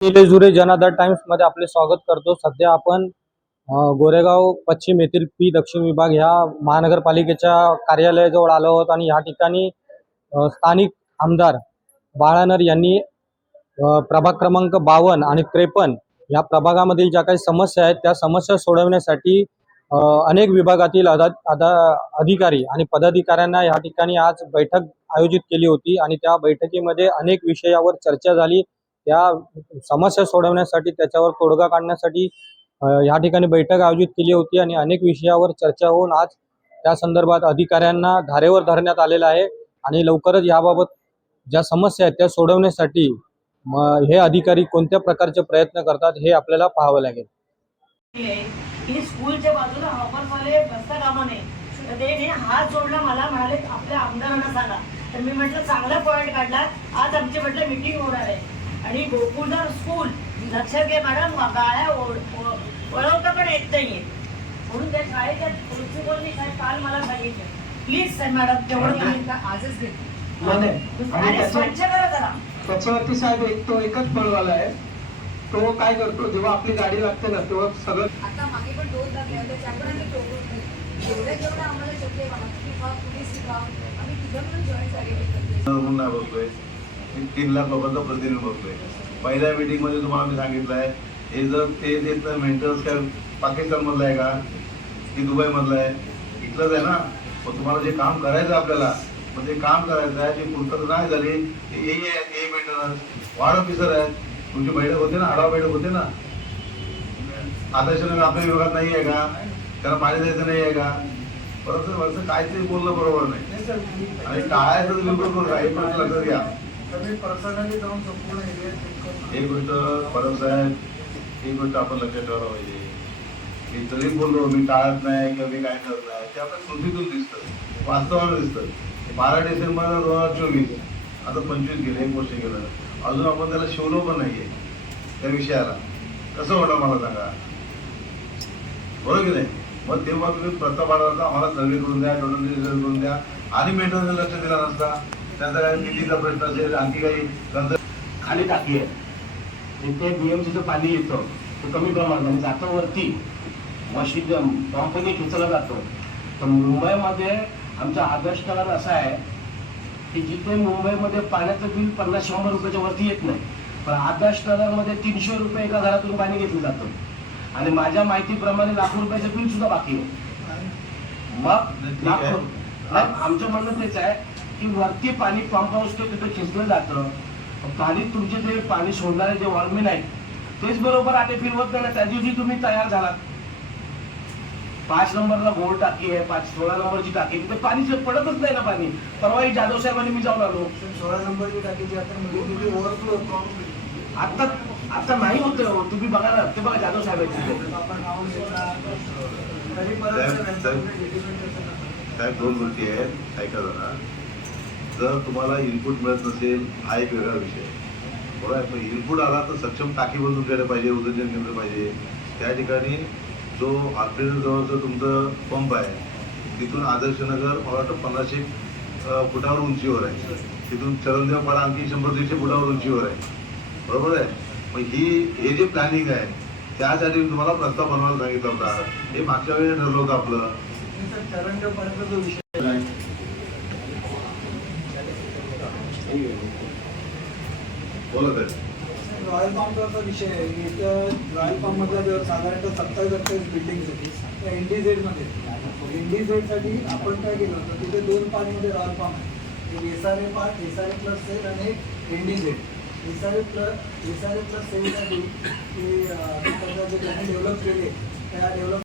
निलेजुरे जनाधार टाइम्स मध्ये आपले स्वागत करतो। सध्या आपण गोरेगाव पश्चिम येथील पी दक्षिण विभाग ह्या महानगरपालिकेच्या कार्यालयाजवळ आलो आहोत आणि या ठिकाणी स्थानिक आमदार बाळानर यांनी प्रभाग क्रमांक 52 आणि 53 या प्रभागामधील ज्या काही समस्या आहेत त्या समस्या सोडवण्यासाठी अनेक विभागातील अधिकारी आणि पदाधिकाऱ्यांना या ठिकाणी आज बैठक आयोजित केली होती आणि त्या बैठकीमध्ये अनेक विषयावर चर्चा झाली। त्या समस्या सोडवण्यासाठी त्याच्यावर तोडगा काढण्यासाठी या ठिकाणी बैठक आयोजित केली होती आणि अनेक विषयावर चर्चा होऊन आज त्या संदर्भात अधिकाऱ्यांना धारेवर धरण्यात आलेलं आहे आणि लवकरच याबाबत ज्या समस्या आहेत त्या सोडवण्यासाठी हे अधिकारी कोणत्या प्रकारचे प्रयत्न करतात हे आपल्याला पाहावं लागेल। की स्कूलच्या बाजूला हॉपरवाले बसता कामा नये तर ते हात जोडला मला म्हणाले आपल्या आमदारांना सांगा। तर मी म्हटलं चांगला पॉईंट काढला। आज आमची म्हटलं मीटिंग होणार आहे आणि गोकुळदार स्कूल लक्षात घ्या मॅडम गाड्या वळवता पण येत नाहीये म्हणून त्या शाळेच्या प्रिन्सिपलनी काल मला सांगितलं प्लीज मॅडम तेवढं आजच घेतली आणि स्वच्छ करा जरा। त्याच्यावरती साहेब तो एकच बळवाला आहे। तो काय करतो जेव्हा आपली गाडी लागते ना तेव्हा सगळं आता मागे पण 2 लागले होते त्यामुळे आम्ही जेवढं आम्हाला शक्य आहे पोलीस विभाग आम्ही तिथं पण जॉईन झाले बघतोय 3 लाख लोकांचा प्रतिनिधी बघतोय। पहिल्या मीटिंग मध्ये तुम्हाला मी सांगितलं आहे हे जर ते देत मेंटेनन्स काय पाकिस्तान मधलं आहे का की दुबई मधलं आहे? इथलंच आहे ना। मग तुम्हाला जे काम करायचं आपल्याला मग ते काम करायचं आहे ती पूर्तता नाही झाली ए मेंटेनन्स वार्ड ऑफिसर आहे तुमची बैठक होते ना आढावा बैठक होते ना आदर्शनगर आपल्या विभागात नाही आहे का? त्याला पाणी द्यायचं नाही आहे का? परत वरचं काहीतरी बोलणं बरोबर नाही आणि टाळायचं बिलकुल करू काही पण लक्षात घ्या। पर्सनली जाऊन संपूर्ण एक गोष्ट परत साहेब एक गोष्ट आपण लक्षात ठेवायला पाहिजे मी जरी बोललो मी टाळत नाही किंवा मी काय करत नाही ते आपल्या कृतीतून दिसतं वास्तवानं दिसतं। 12 डिसेंबर 2024 आता 25 गेले 1 वर्ष गेलं अजून आपण त्याला शिवलो पण नाहीये त्या विषयाला कसं होणार मला सांगा बरोबर की नाही? मग तेव्हा तुम्ही प्रस्ताव पाठवता आम्हाला सर्वे करून द्या टोटल रिझल्ट करून द्या आणि मेंटेनन्स लक्ष दिला नसता त्यांचा काही निधीचा प्रश्न असेल आणखी काही कर्ज खाली टाकी आहे जिथे बीएमसीचं पाणी येतं ते कमी प्रमाणात जातं वरती मशीन कंपनी खेचला जातो। तर मुंबईमध्ये आमचा आदर्श नगर असा आहे की जिथे मुंबईमध्ये पाण्याचं बिल 50-100 रुपयाच्या वरती येत नाही पण आदर्श नगरमध्ये 300 रुपये एका घरातून पाणी घेतलं जातं आणि माझ्या माहितीप्रमाणे लाखो रुपयाचं बिल सुद्धा बाकी आहे। मग आमचं म्हणणं तेच आहे की वरती पाणी पंप हाऊस तिथे खेचलं जातं खाली तुमचे जे पाणी सोडणारे जे वॉलमेन आहेत तेच बरोबर आटे फिरवत नाही। त्या दिवशी तुम्ही तयार झालात 5 नंबरला गोल टाकी आहे 16 नंबरची टाकी तिथे पाणी पडतच नाही ना पाणी। परवाही जाधव साहेबांनी मी जाऊन आलो 16 नंबरची टाकीची आता ओव्हरफ्लो होतो आता नाही होत तुम्ही बघा ना ते बघा जाधव साहेबांची साहेब 2 गोष्टी आहेत ऐका जरा जर तुम्हाला इनपुट मिळत नसेल हा एक वेगळा विषय बरोबर आहे पण इनपुट आला तर सक्षम टाकी पण तुमच्याकडे पाहिजे उदरजन केंद्र पाहिजे। त्या ठिकाणी जो ऑपरेटर जवळचं तुमचं पंप आहे तिथून आदर्शनगर मला वाटतं 1500 फुटावर उंचीवर आहे तिथून चरणदेवपाडा आणखी 100-150 फुटावर उंचीवर आहे बरोबर आहे। मग हे जे प्लॅनिंग आहे त्यासाठी मी तुम्हाला प्रस्ताव बनवायला सांगितलं होता हे मागच्या वेळी ठरलं होतं आपलं चरणदेवपाड्याचा जो विषय बोलत आहे रॉयल पंपचा विषय आहे इथं रॉयल पंपमधला साधारणतः 27-28 बिल्डिंग्स होती त्या इंडिझेडसाठी आपण काय केलं होतं तिथे 2 पार्टमध्ये रॉयल पंप आहे एक SRA part SRA plus sale आणि एक इंडिझेड SRA प्लस सेलसाठी की जे त्यांनी डेव्हलप केले त्या डेव्हलप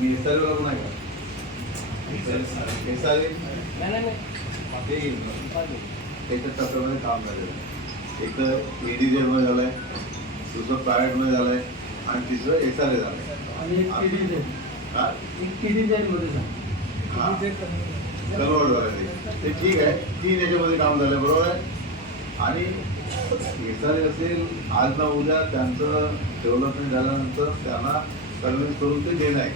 मी SRA नाही का SRA त्याच्या तत्वामध्ये काम झालेलं आहे एक तर EDZ मध्ये झालंय दुसरं प्रायव्हेट मध्ये झालंय आणि तिसरं SRA झालंय आणि कन्वर्ट झालं ते ठीक आहे 3 याच्यामध्ये काम झालंय बरोबर आहे। आणि SRA असेल आज ना उद्या त्यांचं डेव्हलपमेंट झाल्यानंतर त्यांना कन्व्हिन्स करून ते देणं आहे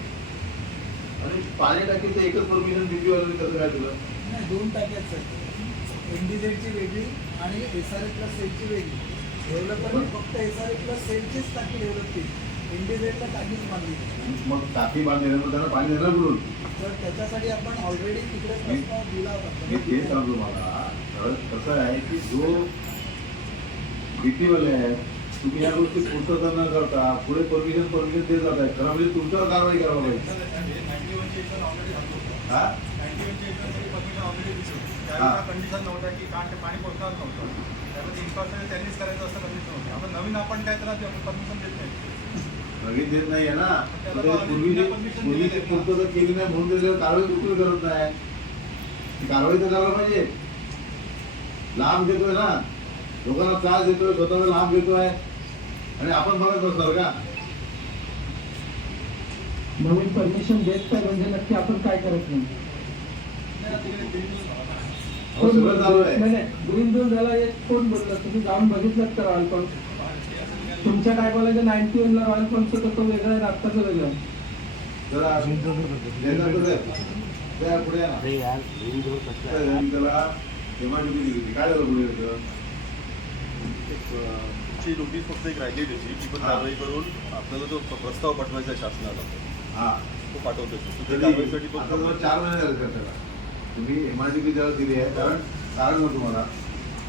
आणि पाणी टाकीचं एकच परमिशन DP कसं काय तुला 2 टाक्याच इंडिझेडची वेगळी आणि SRA प्लस सेलची वेगळी डेव्हलपरने फक्त SRA प्लस सेलचीच टाकी डेव्हलप केली. इंडिझेटला टाकीच बांधली. मग टाकी बांधल्यानंतर त्यांना पाणी देणार कुठून? तर त्याच्यासाठी आपण ऑलरेडी तिकडे प्रस्ताव दिला मी होता. ते सांगतो मला तर कसं आहे की जो भीतीवाले आहे तुम्ही या गोष्टी पूर्तता न करता पुढे परमिशन देत जात आहे खरं म्हणजे तुमच्यावर कारवाई करायला पाहिजे. हा? हा. कंडिशन नव्हत्या की कारण ते पाणी पोहोचणार नव्हतं त्यामध्ये इन्फ्रास्ट्रक्चर त्यांनीच करायचं असं कंडिशन होतं. आपण नवीन आपण काय त्याला परमिशन देत नाही. नवीन देत नाही आहे ना पूर्वीची पूर्तता केली नाही म्हणून त्याच्यावर कारवाई कुठली करत नाही. ती कारवाई तर करायला पाहिजे. लांब घेतोय ना लोकांना त्रास देतोय स्वतःला लांब घेतोय आणि आपण बघत बसणार का? नवीन परमिशन देत नाही म्हणजे नक्की आपण काय करत नाही. अहो, सगळं चालू आहे. नाही ग्रीन झोन झाला हे कोण बोललं? तुम्ही जाऊन बघितलं तर रॉयल पंप तुमच्या टायमाला जे 91 ला रॉयल पंप होतं तो वेगळा आहे आत्ताचं वेगळं आहे. जरा त्या पुढे या ना. त्याला एमआरडीपी दिली होती. काय झालं पुढे होतं? ची नोटीस फक्त एक राहिली त्याची ती पण हा. कारवाई करून आपल्याला जो प्रस्ताव पाठवायचा आहे शासनाला हा तो पाठवतो तरी कारवाईसाठी आता जवळ 4 महिने झाले सर त्याला. तुम्ही एमआरडीपी त्याला दिली आहे कारण मग तुम्हाला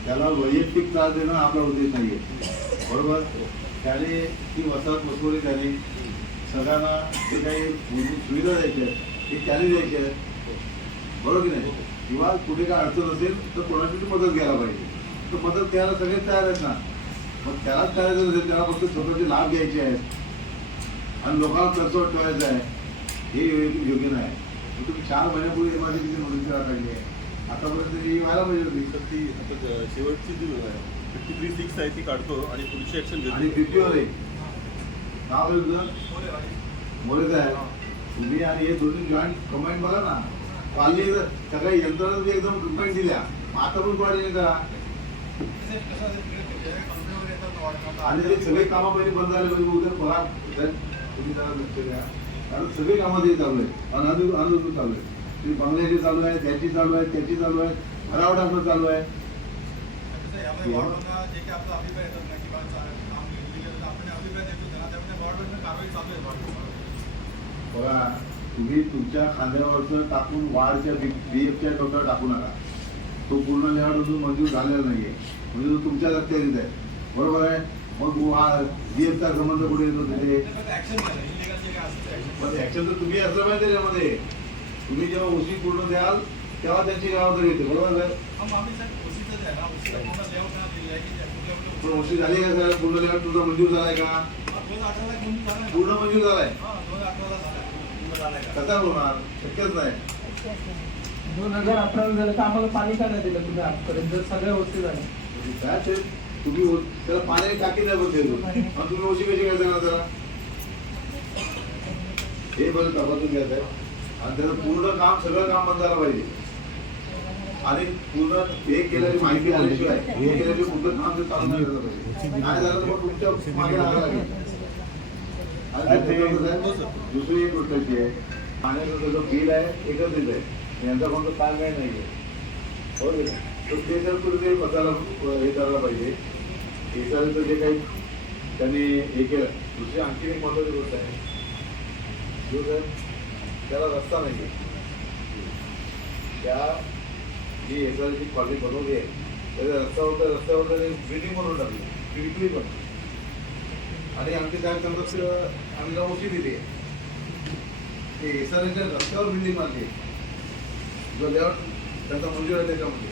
त्याला वैयक्तिक त्रास देणं आपला उद्देश नाहीये. बरोबर त्याने ती वसाहत वसवली त्याने सगळ्यांना जे काही मूलभूत सुविधा द्यायच्या आहेत ते त्याने द्यायच्या आहेत. बरोबर की नाही? किंवा कुठे काय अडचण असेल तर कोणाची तरी मदत घ्यायला पाहिजे. तर मदत द्यायला सगळे तयार आहेत ना. मग त्यालाच करायचं नसेल त्याला फक्त स्वतःचे लाभ घ्यायचे आहेत आणि लोकांना तसं ठेवायचं आहे हे योग्य नाही. मग तुम्ही 4 महिन्यापूर्वी माझी किती नोटीस काढली आहे आतापर्यंत ही व्हायला पाहिजे होती. तर ती आता शेवटची जी 53(6) आहे ती काढतो आणि पुढची ऍक्शन आणि घेतो. बीपीओ रे नाव आहे तुझं मोरेचं आहे. तुम्ही आणि हे दोन्ही जॉईंट कमांड बघा ना पाली सगळ्या यंत्रणाच एकदम ट्रीटमेंट दिल्या. मग आता पण पाहिजे का? आणि ते सगळे कामं पहिले बंद झाले पाहिजे उद्या फरार तुम्ही जरा लक्ष द्या. कारण सगळे कामं ते चालू आहे अनधिकृत चालू आहे. ती बंगल्याची चालू आहे त्याची चालू आहे त्याची चालू आहे भराव टाकणं चालू आहे. जे काही आपला अभिप्राय येतात ना किंवा काम घेतलेलं आपण अभिप्राय देतो त्याला त्यामुळे गव्हर्नमेंट कारवाई चालू आहे. बघा तुम्ही तुमच्या खांद्यावरचं टाकून वाढच्या बीएफच्या डोक्यावर टाकू नका. तो पूर्ण लेवल अजून मंजूर झालेला नाहीये म्हणजे तो तुमच्या अखत्यारीत आहे. बरोबर आहे. मग बीएफचा संबंध कुठे येतो तिथे? पण ऍक्शन तर तुम्ही असलं पाहिजे त्याच्यामध्ये. तुम्ही जेव्हा ओसी पूर्ण द्याल तेव्हा त्यांची जबाबदारी येते. बरोबर आहे. पण ओसी झाली का सर? पूर्ण लेवल तुझा मंजूर झालाय का? पूर्ण मंजूर झालाय. कसा होणार? शक्यच नाही. 2018 झालं तर आम्हाला पाणी का नाही दिलं तुम्ही आजपर्यंत जर सगळ्या वस्तू झाल्या? काय ते? तुम्ही त्याला पाण्याची टाकी नाही बघते आणि तुम्ही ओशी कशी काय देणार त्याला? हे बरं तपासून घ्यायचं आहे आणि त्याचं पूर्ण काम सगळं काम बंद झालं पाहिजे. आणि पूर्ण हे केल्याची माहिती आल्याशिवाय हे केल्याचे पूर्ण काम ते चालू नाही झालं पाहिजे. नाही झालं तर मग तुमच्या मागे लागायला लागेल. आणि दुसरी एक गोष्ट अशी आहे पाण्याचं जो बिल आहे एकत्रित आहे यांचा कोणतं ताळमेळ नाही आहे. बरोबर तर ते जर तुम्ही बसायला हे करायला पाहिजे. एसआरचं जे काही त्यांनी हे केलं. दुसरी आणखी एक महत्त्वाची गोष्ट आहे जो सर त्याला रस्ता नाही आहे. त्या जी एसआरची कॉलेज बनवली आहे त्याचा रस्त्यावर त्याने बिल्डिंग बनवून टाकली विकली पण. आणि आणखी काय करतात आम्ही ओशी दिली आहे ते एसआरच्या रस्त्यावर बिल्डिंग बांधली आहे. जो लेआउट त्यांचा मंजूर आहे त्याच्यामध्ये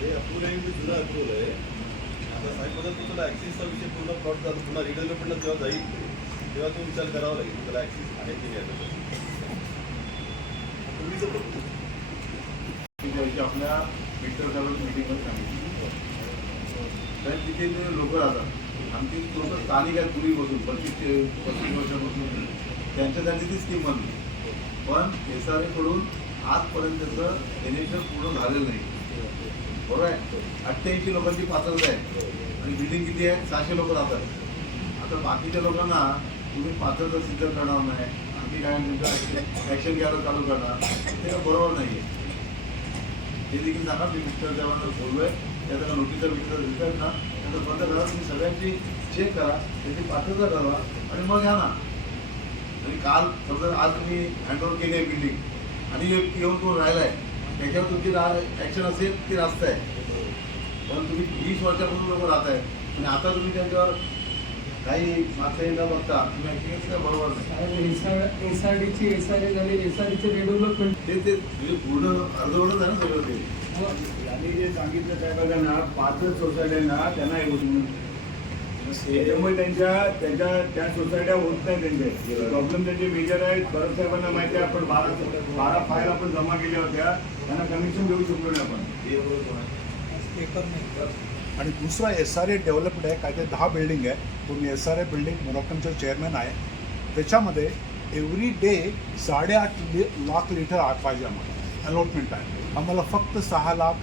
हे अप्रूव्ह आहे की जुना अप्रूव्ह आहे. आता साहेब बघा तुला ॲक्सिसचा विषय पूर्ण प्लॉट झाला पुन्हा रिडेव्हलपमेंटला जेव्हा जाईल तेव्हा तो विचार करावा लागेल त्याला ॲक्सिस आहे की नाही. पूर्वीचं आपल्या मिस्टर साहेबांची मिटिंगमध्ये सांगितली तर तिथे लोक राहतात आमची लोक स्थानिक आहेत पूर्वीपासून 25 वर्षापासून त्यांच्यासाठी ती स्कीम बनली. पण SRA कडून आजपर्यंतचं एनेक्शन पूर्ण झालेलं नाही. बरोबर आहे. 88 लोकांची पात्रता आहे आणि बिल्डिंग किती आहे 600 लोक राहतात. आता बाकीच्या लोकांना तुम्ही पात्रता सिद्ध करणार नाही आणखी काय तुमचं ॲक्शन घ्यायला चालू करणार ते बरोबर नाही आहे. हे देखील सांगा. मी मिस्टर जेव्हा बोललोय त्याचा नोटीसर विचार देतात ना त्याचं बंद करा. तुम्ही सगळ्यांची चेक करा, त्याची पात्रता करा आणि मग घ्या ना. आणि काल समजा आज तुम्ही हँडओव्हर केली आहे बिल्डिंग आणि येऊन तो राहिला आहे त्याच्यावर तुमची ॲक्शन असेल ती रास्त आहे. पण तुम्ही 20 वर्षापासून लोक राहत आहे आणि आता तुम्ही त्यांच्यावर काही मागच्या न बघता तुम्ही ॲक्शन काय बरोबर नाही. एसआरडीची एसआरए झाली, एसआरडीचे रिडेव्हलपमेंट ते म्हणजे पूर्ण अर्धवटच आहे ना सगळं ते. त्यांनी जे सांगितलं त्या बघा 5च सोसायट्यांना त्यांना हे होत नाही. त्याच्यामुळे त्या सोसायट्या होत नाही. त्यांचे प्रॉब्लेम त्यांचे मेजर आहेत. भरत साहेबांना माहिती आहे. आपण 12 फाईल आपण जमा केल्या होत्या. त्यांना कमिशन देऊ शकलो नाही आपण. आणि दुसरा SRA डेव्हलपड आहे. काय ते 10 बिल्डिंग आहे. तो मी SRA बिल्डिंग मोरॉकनचा चेअरमॅन आहे. त्याच्यामध्ये एव्हरी डे 8.5 लाख लिटर पाहिजे आम्हाला अलॉटमेंट आहे. आम्हाला फक्त 6 लाख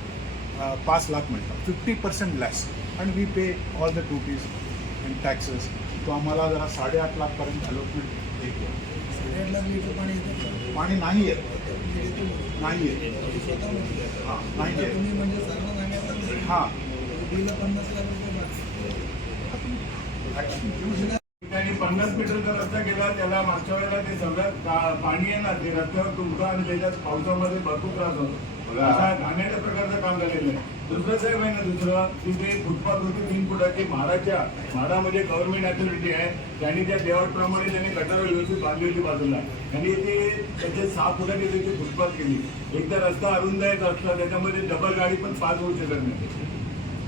5 लाख मिळतात. 50% लेस आणि we pay all the duties and taxes. तो आम्हाला जरा 8.5 लाखपर्यंत अलॉटमेंट येतो. 8 लाख लिटर पाणी येतं. पाणी नाही येत नाही येत हां नाही येत तुम्ही म्हणजे सर्व महिन्यात हां बिल 50 लाख रुपये ठिकाणी 50 मीटरचा रस्ता केला. त्याला मागच्या वेळेला ते सगळं पाणी आहे ना ते रस्त्यावर तुमचं आणि त्याच्यात पावसामध्ये भरपूर त्रास होतो. अशा घाणेरड्या प्रकारचं काम झालेलं आहे. दुसरं साहेब आहे ना दुसरं तिथे फुटपाथ होती 3 फुटाची म्हाडामध्ये गव्हर्नमेंट ॲथॉरिटी आहे. त्यांनी त्या लेआउटप्रमाणे त्यांनी गटारं व्यवस्थित बांधली होती बाजूला. त्यांनी ते त्याचे 6 फुटाची त्याची फुटपाथ केली. एकदा रस्ता अरुंद आहे रस्ता त्याच्यामध्ये डबल गाडी पण पास होऊ शकत नाही.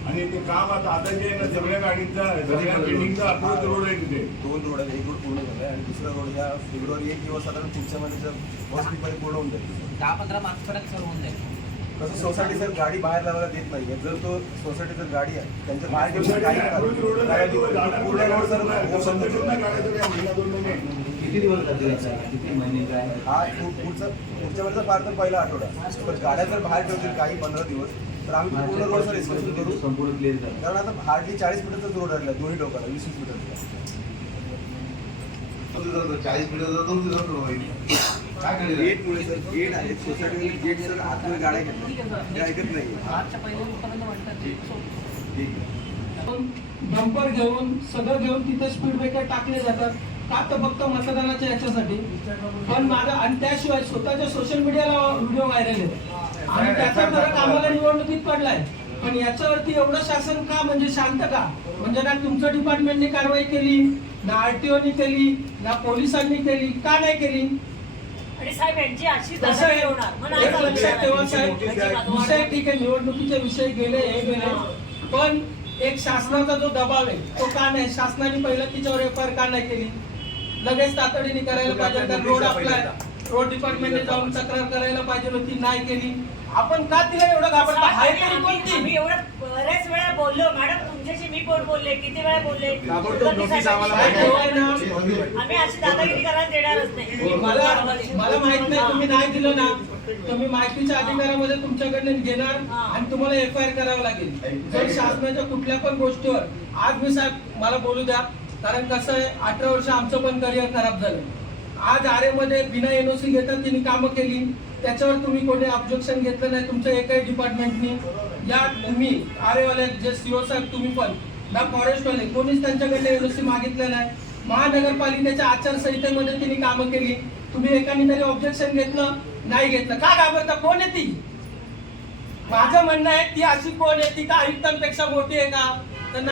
आणि ते काम आता जे आहे ना सगळ्या गाडींचा सगळ्या बिल्डिंगचा अप्रोच रोड आहे तिथे. 2 रोड आहेत. एक रोड पूर्ण झाला आहे आणि दुसरा रोड या फेब्रुवारी 1 किंवा साधारण पुढच्या महिन्याच्या फर्स्ट वीकमध्ये पूर्ण होऊन जाईल. 10-15 मार्चपर्यंत सर्व होऊन जाईल. कसं सोसायटी सर गाडी बाहेर लावायला देत नाही. जर तो सोसायटी जर गाडी आहे त्यांच्या बाहेर ठेवून गाडी पूर्ण रोड सर किती दिवस जातील? किती महिने काय? हा पुढच्या वेळेचा फार तर पहिला आठवडा. पण गाड्या जर बाहेर ठेवतील काही 15 दिवस तर आम्ही पूर्ण रोड सर एक्सप्रेशन करू. संपूर्ण क्लिअर झालं. कारण आता हार्डली 40 मीटरचाच रोड आहे दोन्ही टोकाला 20-20 मीटरचा. 40 मीटरचा 2 दिवसात रोड होईल. गेटमुळे सर गेट आहे सोसायटीमध्ये गेट सर आतमध्ये गाड्या घेतात ते ऐकत नाही. मार्चच्या पहिल्या वीकपर्यंत म्हणतात ते सोडून. डंपर घेऊन सगळं घेऊन तिथे स्पीड ब्रेकर टाकले जातात का तर फक्त मतदानाच्या याच्यासाठी. पण माझा आणि त्याशिवाय स्वतःच्या सोशल मीडियाला व्हिडिओ व्हायरल आहे आणि त्याचा फरक आम्हाला निवडणुकीत पडलाय. पण याच्यावरती एवढं शासन का म्हणजे शांत का? म्हणजे ना तुमचं डिपार्टमेंटने कारवाई केली ना RTOनी केली ना पोलिसांनी केली. का नाही केली? आणि साहेब यांची अशी कसं दादागिरी आहे होणार. मग एक नाही लक्षात ठेवा साहेब, चालणार. विषय ठीक आहे निवडणुकीचे विषय गेले हे गेले पण एक शासनाचा जो दबाव आहे तो का नाही? शासनाने पहिलं तिच्यावर FIR का नाही केली? लगेच तातडीने करायला पाहिजे. तर रोड आपला रोड डिपार्टमेंटने जाऊन तक्रार करायला पाहिजे होती, नाही केली. आपण का तिला एवढं घाबरतो? हाय तरी कोणती? आम्ही एवढं बऱ्याच वेळा बोललो मॅडम तुमच्याशी. मी पण बोलले किती वेळा बोलले. आम्ही अशी दादागिरी करायला देणारच नाही. मला माहित नाही तुम्ही नाही दिलं ना तुम्ही माहितीच्या अधिकारामध्ये तुमच्याकडनं घेणार आणि तुम्हाला FIR करावं लागेल. जर शासनाच्या कुठल्या पण गोष्टीवर आज मी साहेब मला बोलू द्या. कारण कसं आहे 18 वर्ष आमचं पण करिअर खराब झालं. आज आरेमध्ये बिना NOC घेता तिने कामं केली. त्याच्यावर तुम्ही कोणी ऑब्जेक्शन घेतलं नाही तुमच्या एकाही डिपार्टमेंटनी. या तुम्ही आरेवाले जे CO साहेब तुम्ही पण ना फॉरेस्टवाले कोणीच त्यांच्याकडे NOC मागितलं नाही. महानगरपालिकेच्या आचारसंहितेमध्ये तिने कामं केली. तुम्ही एकाने तरी ऑब्जेक्शन घेतलं नाही घेतलं. का घाबरता? कोण आहे ती? माझं म्हणणं आहे ती अशी कोण आहे? ती का आयुक्तांपेक्षा मोठी आहे का? तर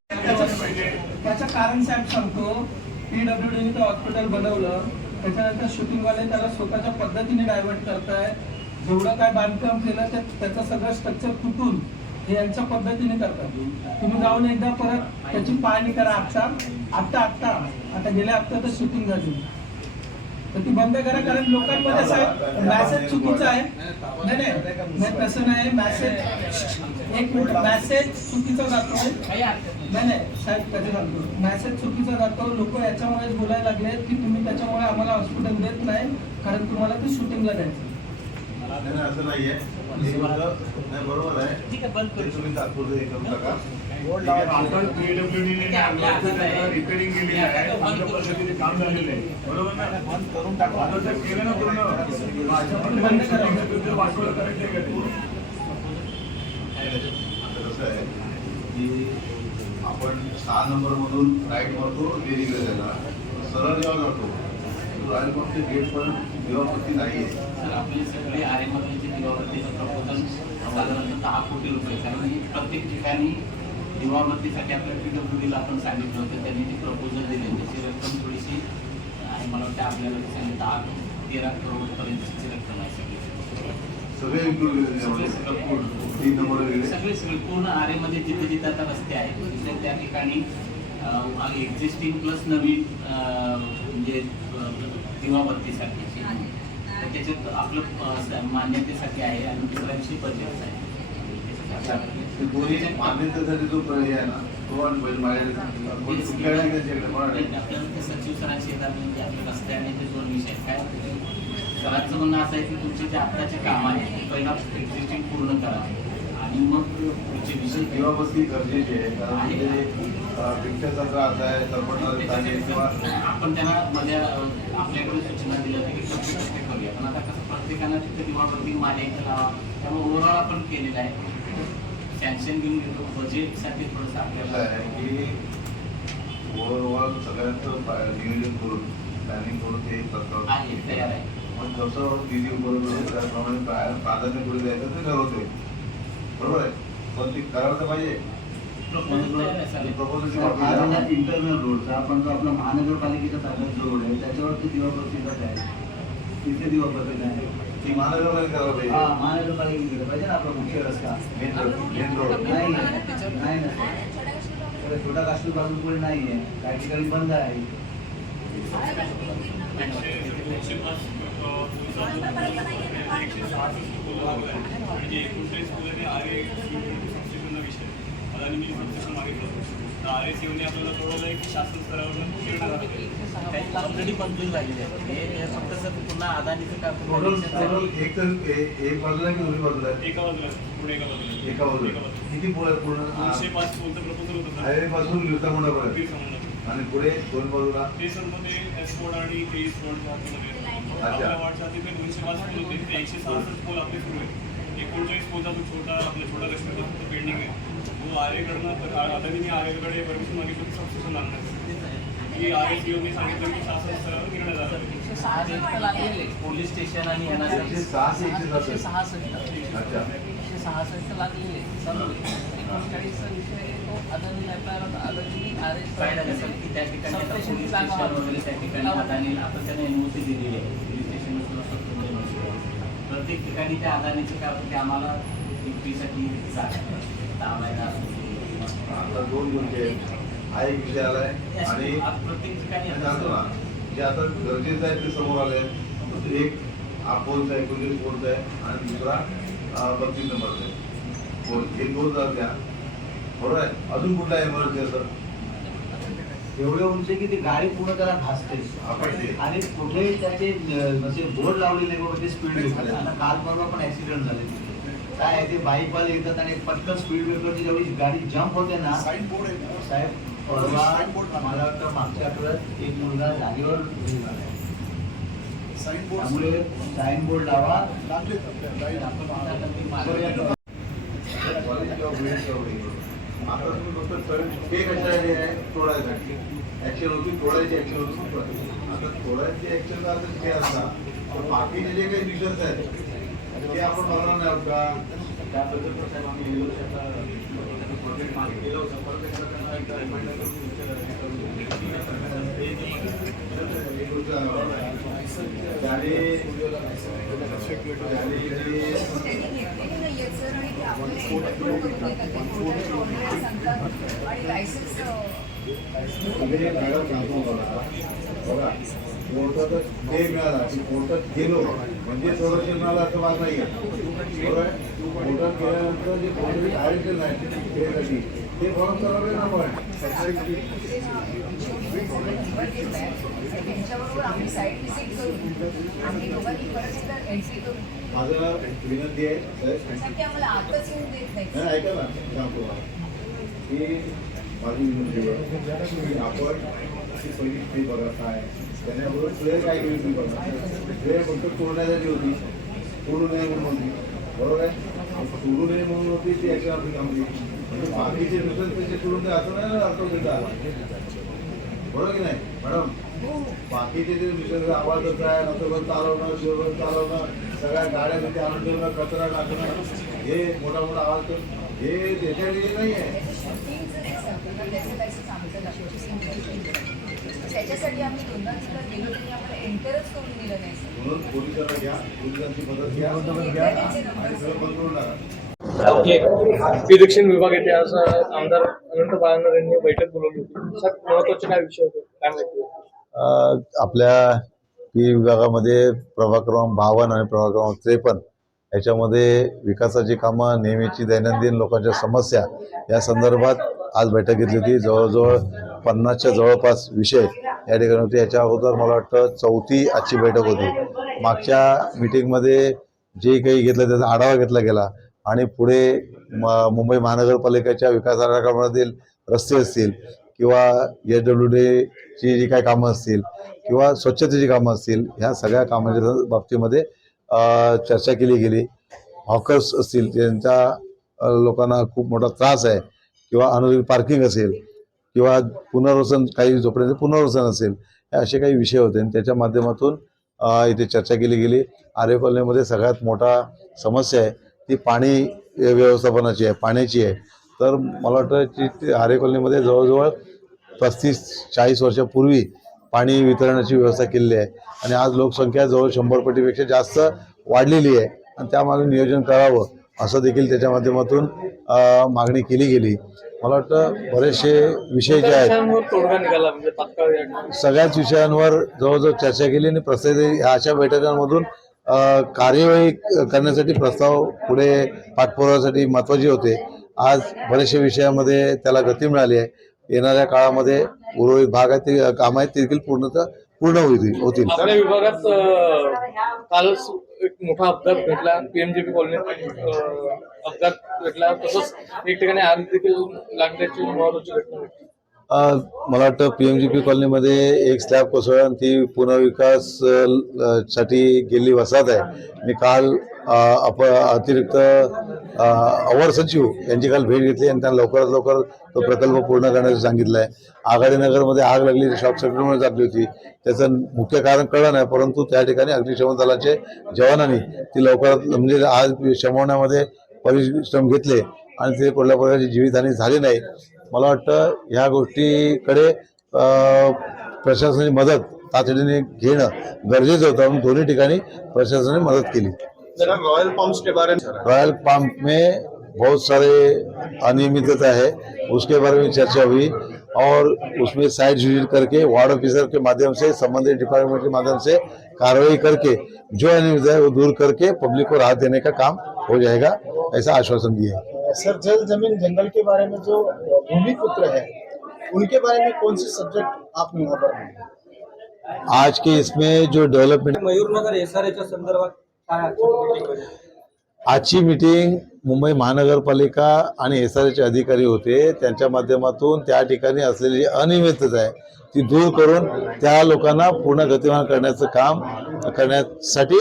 त्याचं कारण साहेब सांगतो. PWDने ते हॉस्पिटल बनवलं त्याच्यानंतर शूटिंगवाले त्याला स्वतःच्या पद्धतीने डायव्हर्ट करतायत. जेवढं काय बांधकाम केलं त्याचं सगळं स्ट्रक्चर तुटून हे यांच्या पद्धतीने करतात. तुम्ही जाऊन एकदा परत त्याची पाहणी करा. आता गेल्या हप्त्यात शूटिंग झाली तर ती बंद करा. कारण लोकांमध्ये साहेब मॅसेज चुकीचा आहे. नाही तसं नाही. मॅसेज चुकीचा जातो. नाही साहेब त्याचे सांगतो मॅसेज चुकीचा जातो. लोक याच्यामुळेच बोलायला लागले की तुम्ही त्याच्यामुळे आम्हाला हॉस्पिटल देत नाही कारण तुम्हाला ते शूटिंगला द्यायचं. असं नाहीये. नाही बरोबर आहे. तुम्ही तात्पुरते करू नका. आता PWDने रिपेअरिंग केलेली आहे. चांगल्या पद्धतीने काम झालेलं आहे. बरोबर ना? बंद करून टाका. आता जर केलं ना पूर्ण वाटवलं करायचं का ते? गोष्ट आहे की आपण 6 नंबरमधून राईट मारतो डेरीकडे जायला, सरळ जेव्हा जातो रॉयल पॉईंटचे गेटपर्यंत दिवापत्ती नाही आहे. सर आपले सगळे आरेमधले जे दिवाबत्तीचं प्रपोजल साधारणतः 10 कोटी रुपये, कारण प्रत्येक ठिकाणी दिवाबत्तीसाठी आपल्या PWDला आपण सांगितलं होतं, त्यांनी ते प्रपोजल दिले. त्याची रक्कम थोडीशी आहे, मला वाटतं आपल्याला सांगितलं 10-13 करोडपर्यंतची रक्कम आहे सगळी. सगळे इन्क्लूड 3 नंबर गेले. सगळे पूर्ण आरेमध्ये जिथे जिथे आता रस्ते आहेत तिथे त्या ठिकाणी एक्झिस्टिंग प्लस नवीन म्हणजे दिवाबत्तीसाठी तर त्याच्यात आपलं मान्यतेसाठी आहे आणि दुसऱ्या विषयी बजेट आहे. दोन्ही मान्यतेसाठी जो हे आहे ना तो आणि बैल आपल्याला ते सचिव सरांशी येतात म्हणजे आपल्या रस्ते आणि ते दोन विषय काय सरांचं म्हणणं असं आहे की तुमचे जे आत्ताचे काम आहे ते पहिला एक्झिस्टिंग पूर्ण करा आणि मग पुढचे विषय दिवाबत्ती गरजेची आहे, कारण पिक्चरचा त्रास आहे, सरपटणारे किंवा आपण त्यांना मध्ये आपल्याकडे सूचना दिल्या होत्या की कसे करूया, पण आता कसं प्रत्येकानं तिथे दिवाबत्ती मान्यायचं लावा, त्यामुळे ओव्हरऑल आपण केलेलं आहे. सँक्शन घेऊन घेतो बजेटसाठी थोडंसं आपल्याला आहे की ओव्हरऑल सगळ्यांचं नियोजन करून प्लॅनिंग करून ते करतात आहे तयार आहे. मग जसं निधी उपलब्ध त्याप्रमाणे प्राधान्य पुढे द्यायचं ते ठरवते, बरोबर आहे. पण ते करायला तर पाहिजे. इंटरनल रोडचा आपण जो आपला महानगरपालिकेचा ताब्यात जो रोड आहे त्याच्यावरती दिवाबत्तीचा आहे, तिथे दिवाबत्ती आहे ती महानगरपालिका करायला पाहिजे. हा महानगरपालिका गेलं पाहिजे ना आपला मुख्य रस्ता मेन रोड नाही ना छोटा काश्मीर पासून पुढे नाही आहे, काही ठिकाणी बंद आहे. ऑलरेडी मंजूर झालेली आहे. हे फक्त सर पुन्हा अदानीचं काम एक बाजूला की दोन्ही बाजूला एका बाजूला पुढे एका बाजूला किती पूर्ण 205 पोलचं प्रपोजल होतं हायवे पासून गिरता पर्यंत आणि पुढे दोन बाजूला ते सर मध्ये एसपोर्ट आणि तेईस रोड आपल्या वाटचा तिथे 205 पोल होते, तिथे 166 पोल आपले सुरू आहे. 39 पोलचा तो छोटा रस्ता पेंडिंग आहे. तो आरेकडनं अदानीने आरेकडे परमिशन मागितलं की सबस्टेशन लागणार की RSCOने सांगितलं की शासन स्तरावर निर्णय झाला. 166 लागलेले पोलीस स्टेशन आणि यांना 166 लागलेले सर्व 39 विषय तो अदानीला काय त्या ठिकाणी पोलीस स्टेशन वगैरे त्या ठिकाणी अदानी आपण त्यांना NOC दिलेली आहे. पोलीस स्टेशन प्रत्येक ठिकाणी त्या अदानीचे काय होतं की आम्हाला विक्रीसाठी जागा आता 2 गोष्टी आहेत. हा एक विषय आलाय आणि प्रत्येक ठिकाणी सांगतो ना जे आता गरजेचं आहे ते समोर आलंय. एक हा पोलचा आहे, 19 पोलचा आहे आणि दुसरा 32 नंबरचा आहे पोल. हे 2 जर द्या, बरोबर आहे. अजून कुठला एमर्जन्सी असं एवढे उंच की ती गाडी पूर्ण त्याला भासते आणि कुठेही त्याचे म्हणजे बोर्ड लावलेले बाबा ते स्पीड ब्रेकर. आता काल परवा पण ऍक्सिडेंट झाले. काय आहे ते बाईकवाले येतात आणि पटकन स्पीड ब्रेकरची जेवढी गाडी जम्प होते ना साहेब परवा मला वाटतं मागच्या आठवड्यात एक मुलगा जागेवर त्यामुळे साईन बोर्ड लावा. आता तुम्ही फक्त पे कशासाठी आहे? तोडायसाठी ऍक्शन होती, तोडायची ऍक्शन होती. आता तोडायची ऍक्शन अर्थ ते असतात, बाकीचे जे काही डिशन्स आहेत ते आपण बघणार नाही आहोत का? त्याबद्दल पण साहेब आम्ही गेलो प्रोजेक्ट मागे केलं होतं. परत एकदा त्यांना एकदा रिमाइंडर बघा कोर्टात डे मिळाला की कोर्टात गेलो म्हणजे संरक्षण मिळालं असं बात नाही आहे, बरोबर आहे. कोर्टात गेल्यानंतर जे कोर्टाची डायरेक्शन नाही ते फॉर्म करावे ना. पण माझं विनंती आहे ऐका ना सांगतो की माझी विनंती आहे की आपण अशी पहिली फी बघा काय त्याच्याबरोबर प्लेअर काय घेऊन फी बघा. प्लेअर फक्त तोडण्यासाठी होती, तोडू नये म्हणून होती, बरोबर आहे. तोडू नये म्हणून होती ती ॲक्शन आपली काम केली. म्हणजे बाकीचे दुसरे पैसे करून ते असं नाही ना अर्थ देता बरोबर की नाही मॅडम. बाकीचे जे दुसरे आवाजच आहे नंतर चालवणं शिवण चालवणं सगळ्या गाड्या तिथे आणून ठेवणं कचरा टाकणं हे मोठा मोठा आवाज करून हे त्याच्याकडे नाही आहे. त्याच्यासाठी आम्ही 2-3 दिवस गेलो तरी आम्हाला एंटरच करून दिलं नाही सर. म्हणून पोलिसांना घ्या पोलिसांची मदत घ्या आणि सगळं बंद करून टाका. पी दक्षिण विभाग येथे आज आमदार अनंत बाळांना यांनी बैठक बोलवली होती. सर महत्वाचे काय विषय होते काय माहिती? आपल्या पी विभागामध्ये प्रभाग क्रमांक 52 आणि प्रभाग क्रमांक 53 याच्यामध्ये विकासाची कामं नेहमीची दैनंदिन लोकांच्या समस्या या संदर्भात आज बैठक घेतली होती. जवळजवळ 50च्या जवळपास विषय या ठिकाणी होते. याच्या अगोदर मला वाटतं 4थी आजची बैठक होती. मागच्या मिटिंगमध्ये जे काही घेतलं त्याचा आढावा घेतला गेला आणि पुढे मुंबई महानगरपालिकेच्या विकास आराखड्यामधील रस्ते असतील किंवा SWDची जी काही कामं असतील किंवा स्वच्छतेची कामं असतील ह्या सगळ्या कामांच्या बाबतीमध्ये चर्चा केली गेली. हॉकर्स असतील त्यांच्या लोकांना खूप मोठा त्रास आहे किंवा अनुचित पार्किंग असेल किंवा पुनर्वसन काही झोपड्यांचे पुनर्वसन असेल हे असे काही विषय होते आणि त्याच्या माध्यमातून इथे चर्चा केली गेली. आरे कॉलनीमध्ये सगळ्यात मोठा समस्या आहे ती पाणी व्यवस्थापनाची आहे पाण्याची आहे. तर मला वाटतं की आरे कॉलनीमध्ये जवळजवळ 35-40 वर्षापूर्वी पाणी वितरणाची व्यवस्था केलेली आहे आणि आज लोकसंख्या जवळ 100 पटीपेक्षा जास्त वाढलेली आहे आणि त्यामागे नियोजन करावं असं देखील त्याच्या माध्यमातून मागणी केली गेली. मला वाटतं बरेचसे विषय जे आहेत सगळ्याच विषयांवर जवळजवळ चर्चा केली आणि प्रस्तावित अशा बैठकांमधून कार्यवाही करण्यासाठी प्रस्ताव पुढे पाठपुराव्यासाठी महत्त्वाचे होते. आज बऱ्याचशा विषयामध्ये त्याला गती मिळाली आहे. येणाऱ्या काळामध्ये उर्वरित भाग आहेत ते काम आहेत ते देखील पूर्ण होतील. आपल्या विभागात कालच एक मोठा अपघात घडला PMGP कॉलनीत अपघात घडला तसंच एक ठिकाणी आग देखील लागण्याची महत्वाची घटना घडली. मला वाटतं PMGP कॉलनीमध्ये एक स्लॅब कोसळला आणि ती पुनर्विकास साठी गेली वसाहत आहे. मी काल अतिरिक्त अवर सचिव यांची काल भेट घेतली आणि त्यांना लवकरात लवकर तो प्रकल्प पूर्ण करण्याचं सांगितलं आहे. आघाडी नगरमध्ये आग लागली शॉर्ट सर्किटमुळे लागली होती. त्याचं मुख्य कारण कळलं नाही परंतु त्या ठिकाणी अग्निशमन दलाचे जवानांनी ती लवकरात म्हणजे आज शमवण्यामध्ये परिश्रम घेतले आणि ते कुठल्या प्रकारची जीवितहानी झाली नाही. मला वाटतं ह्या गोष्टीकडे प्रशासनाची मदत तातडीने घेणं गरजेचं होतं म्हणून दोन्ही ठिकाणी प्रशासनाने मदत केली. रॉयल पंप्स के बारे में रॉयल पंप में बहुत सारे अनियमितता है उसके बारे में चर्चा हुई और उसमें साइट विजिट करके वार्ड ऑफिसर के माध्यम से संबंधित डिपार्टमेंट के माध्यम से कार्रवाई करके जो अनियमितता है वो दूर करके पब्लिक को राहत देने का काम हो जाएगा ऐसा आश्वासन दिया है. सर जल जमीन जंगल के बारे में जो भूमिपुत्र है उनके बारे में कौन से सब्जेक्ट आपने वहाँ पर आज के इसमें जो डेवलपमेंट मयूरनगर SRAच्या संदर्भात काय आजची मीटिंग मुंबई महानगरपालिका आणि SRAचे अधिकारी होते. त्यांच्या माध्यमातून त्या ठिकाणी असलेली अनियमितता आहे ती दूर करून त्या लोकांना पूर्ण गतिमान करण्याचं काम करण्यासाठी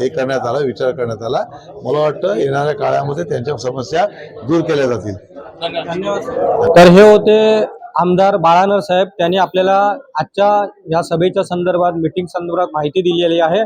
हे करण्यात आलं विचार करण्यात आला. मला वाटतं येणाऱ्या काळामध्ये त्यांच्या समस्या दूर केल्या जातील. तर हे होते आमदार बाळानर साहेब. त्यांनी आपल्याला आजच्या या सभेच्या संदर्भात मीटिंग संदर्भात माहिती दिलेली आहे.